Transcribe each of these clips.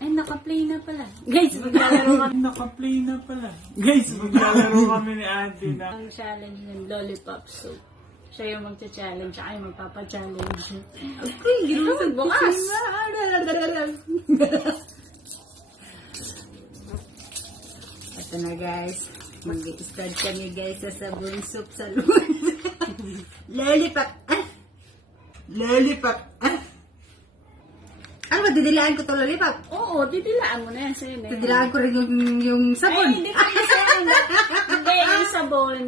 Ay, naka-play na pala. Guys, maglalaro kami. Naka-play na pala. Guys, maglalaro kami ni Auntie na. Ang challenge ng Lollipop Soup. Siya yung magcha-challenge, siya yung magpapa-challenge. Okay, ginusan bukas. Ito na guys. Mag-start kami guys sa sabon soup sa luwan. Lollipop. Lollipop. Ano ba, didilaan ko to lollipop? Oo, didilaan mo na yan sa'yo. Didilaan ko rin yung sabon. Ay, hindi pa sa'yo. Hindi, yung sabon,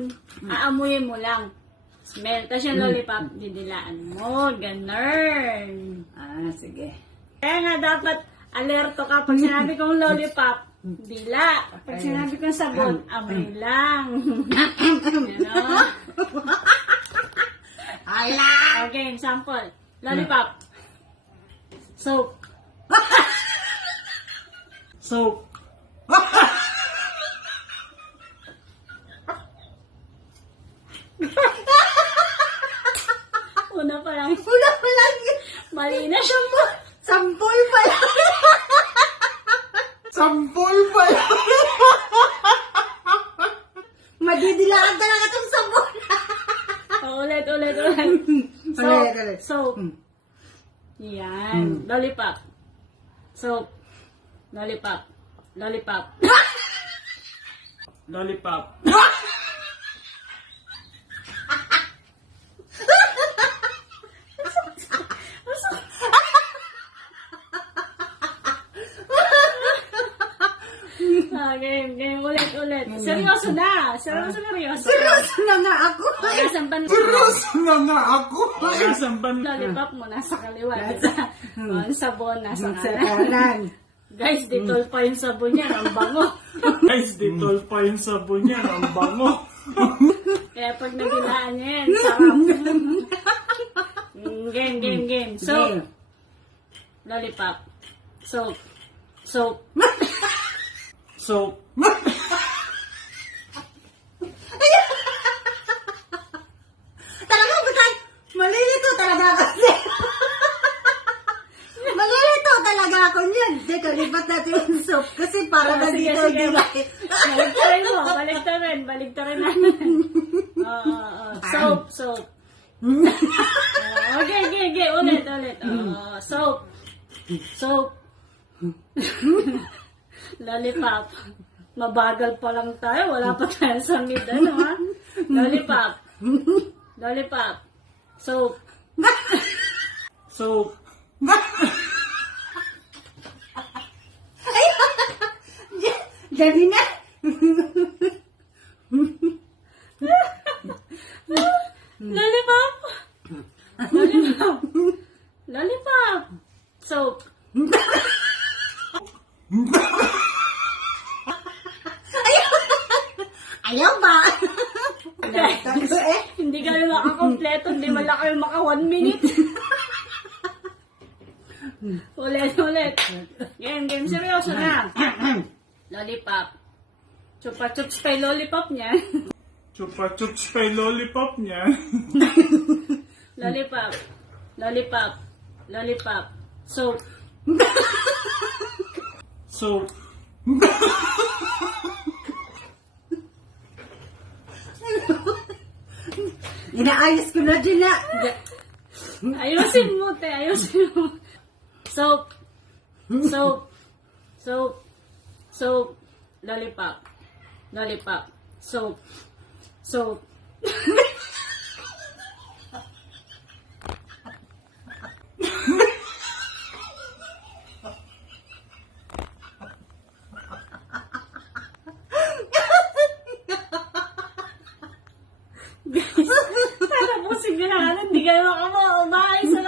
aamuyin mo lang. Smell. Tapos yung lollipop, didilaan mo. Ganun. Sige. Kaya nga dapat alerto ka. Pag sinabi kong lollipop, dila. Pag sinabi kong sabon, amoy lang. Ano? Ala! Okay, example. Lollipop. Soap. So, Una pa lang. Una pa lang. Mali na siya mo. Sampol pa lang. sampol pa yan. Madidilaan talaga itong sabon. Ulit. Ulit. Soap. Yan. Lollipop. Soap. Lollipop. Lollipop. Lollipop. Game. Ulit. Seryoso na. Seryoso. Seryoso na nga ako. Nasaan ba? Seryoso na nga ako. Nasaan ba? Lollipop mo nasa kaliwa. Ang sabon nasa Sa kanan. kanan. Guys, ditol pa yung sabon niya. Ang bango. Guys, ditol pa yung sabon niya. Ang bango. Kaya pag nagilaan niya yan, sarap. Game. Soap. Lollipop. Soap. So, Talaga bukan. Malilito talaga kasi. Malilito talaga ako niyan. Teka, lipat natin yung soup. Kasi para na Sige. dito, di ba? Baligtarin natin. Soap. Okay. Ulit. Soap. Lollipop. Mabagal pa lang tayo. Wala pa tayo sa mid, ha? Lollipop. Soap. so, Dali na. Lollipop. Soap. Ayaw ba? Hindi kami makakompleto. Hindi malaki kayo maka 1 minute. Ulit. Game. Seryoso na. Lollipop. Chupa-chups pa yung lollipop niya. chupa-chups pa yung lollipop niya. Lollipop. Soap. So, Inaayos ko na din na. Ayusin mo. Soap. Lollipop. Soap. Guys, tatapusin ko na. Hindi kayo makamaay sa